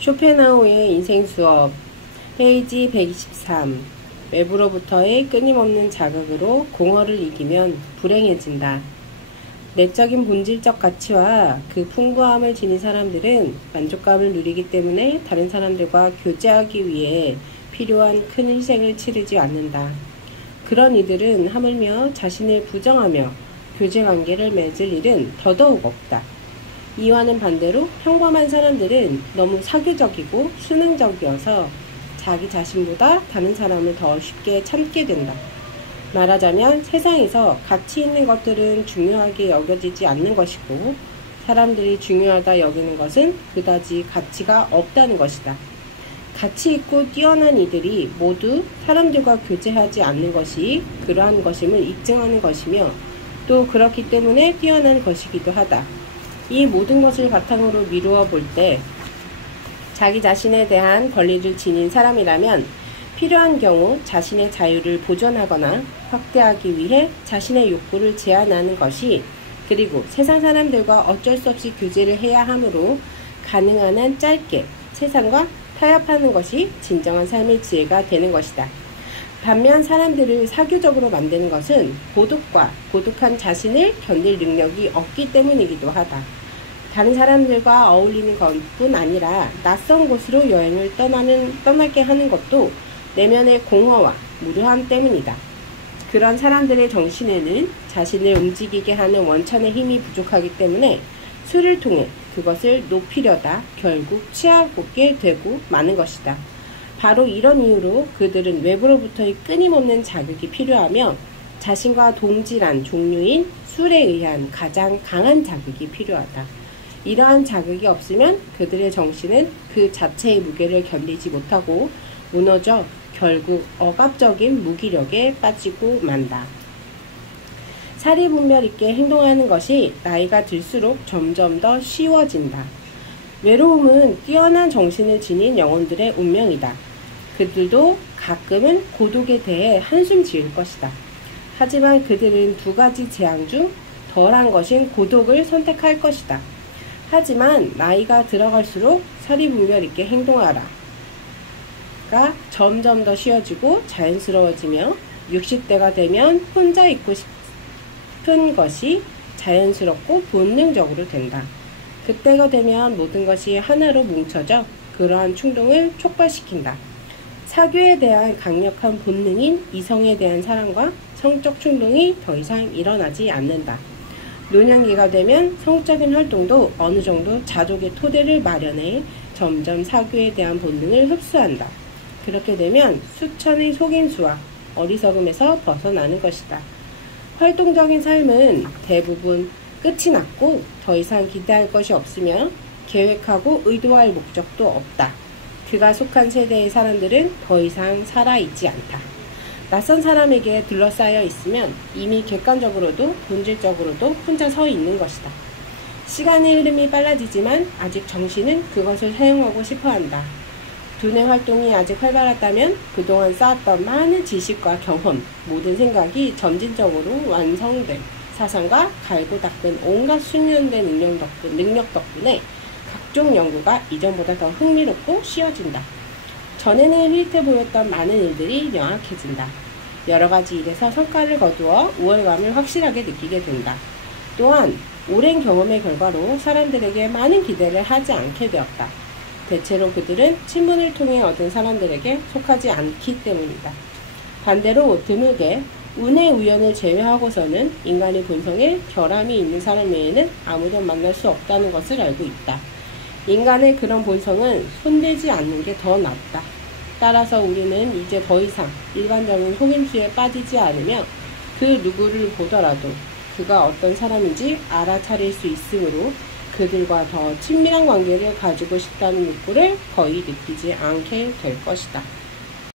쇼펜하우의 인생 수업 페이지 123. 외부로부터의 끊임없는 자극으로 공허를 이기면 불행해진다. 내적인 본질적 가치와 그 풍부함을 지닌 사람들은 만족감을 누리기 때문에 다른 사람들과 교제하기 위해 필요한 큰 희생을 치르지 않는다. 그런 이들은 하물며 자신을 부정하며 교제관계를 맺을 일은 더더욱 없다. 이와는 반대로 평범한 사람들은 너무 사교적이고 수능적이어서 자기 자신보다 다른 사람을 더 쉽게 참게 된다. 말하자면 세상에서 가치 있는 것들은 중요하게 여겨지지 않는 것이고 사람들이 중요하다 여기는 것은 그다지 가치가 없다는 것이다. 가치 있고 뛰어난 이들이 모두 사람들과 교제하지 않는 것이 그러한 것임을 입증하는 것이며 또 그렇기 때문에 뛰어난 것이기도 하다. 이 모든 것을 바탕으로 미루어 볼 때 자기 자신에 대한 권리를 지닌 사람이라면 필요한 경우 자신의 자유를 보존하거나 확대하기 위해 자신의 욕구를 제한하는 것이 그리고 세상 사람들과 어쩔 수 없이 교제를 해야 하므로 가능한 한 짧게 세상과 타협하는 것이 진정한 삶의 지혜가 되는 것이다. 반면 사람들을 사교적으로 만드는 것은 고독과 고독한 자신을 견딜 능력이 없기 때문이기도 하다. 다른 사람들과 어울리는 것뿐 아니라 낯선 곳으로 여행을 떠나게 하는 것도 내면의 공허와 무료함 때문이다. 그런 사람들의 정신에는 자신을 움직이게 하는 원천의 힘이 부족하기 때문에 술을 통해 그것을 높이려다 결국 취하게 되고 마는 것이다. 바로 이런 이유로 그들은 외부로부터의 끊임없는 자극이 필요하며 자신과 동질한 종류인 술에 의한 가장 강한 자극이 필요하다. 이러한 자극이 없으면 그들의 정신은 그 자체의 무게를 견디지 못하고 무너져 결국 억압적인 무기력에 빠지고 만다. 사리분별 있게 행동하는 것이 나이가 들수록 점점 더 쉬워진다. 외로움은 뛰어난 정신을 지닌 영혼들의 운명이다. 그들도 가끔은 고독에 대해 한숨 지을 것이다. 하지만 그들은 두 가지 재앙 중 덜한 것인 고독을 선택할 것이다. 하지만 나이가 들어갈수록 사리분별 있게 행동하라 가 점점 더 쉬워지고 자연스러워지며 60대가 되면 혼자 있고 싶은 것이 자연스럽고 본능적으로 된다. 그때가 되면 모든 것이 하나로 뭉쳐져 그러한 충동을 촉발시킨다. 사교에 대한 강력한 본능인 이성에 대한 사랑과 성적 충동이 더 이상 일어나지 않는다. 노년기가 되면 성적인 활동도 어느 정도 자족의 토대를 마련해 점점 사교에 대한 본능을 흡수한다. 그렇게 되면 수천의 속임수와 어리석음에서 벗어나는 것이다. 활동적인 삶은 대부분 끝이 났고 더 이상 기대할 것이 없으며 계획하고 의도할 목적도 없다. 그가 속한 세대의 사람들은 더 이상 살아있지 않다. 낯선 사람에게 둘러싸여 있으면 이미 객관적으로도 본질적으로도 혼자 서 있는 것이다. 시간의 흐름이 빨라지지만 아직 정신은 그것을 사용하고 싶어한다. 두뇌 활동이 아직 활발하다면 그동안 쌓았던 많은 지식과 경험, 모든 생각이 점진적으로 완성된 사상과 갈고 닦은 온갖 숙련된 능력 덕분에 각종 연구가 이전보다 더 흥미롭고 쉬워진다. 전에는 흐릿해 보였던 많은 일들이 명확해진다. 여러 가지 일에서 성과를 거두어 우월감을 확실하게 느끼게 된다. 또한 오랜 경험의 결과로 사람들에게 많은 기대를 하지 않게 되었다. 대체로 그들은 친분을 통해 얻은 사람들에게 속하지 않기 때문이다. 반대로 드물게 운의 우연을 제외하고서는 인간의 본성에 결함이 있는 사람 외에는 아무도 만날 수 없다는 것을 알고 있다. 인간의 그런 본성은 손대지 않는 게 더 낫다. 따라서 우리는 이제 더 이상 일반적인 속임수에 빠지지 않으며 그 누구를 보더라도 그가 어떤 사람인지 알아차릴 수 있으므로 그들과 더 친밀한 관계를 가지고 싶다는 욕구를 거의 느끼지 않게 될 것이다.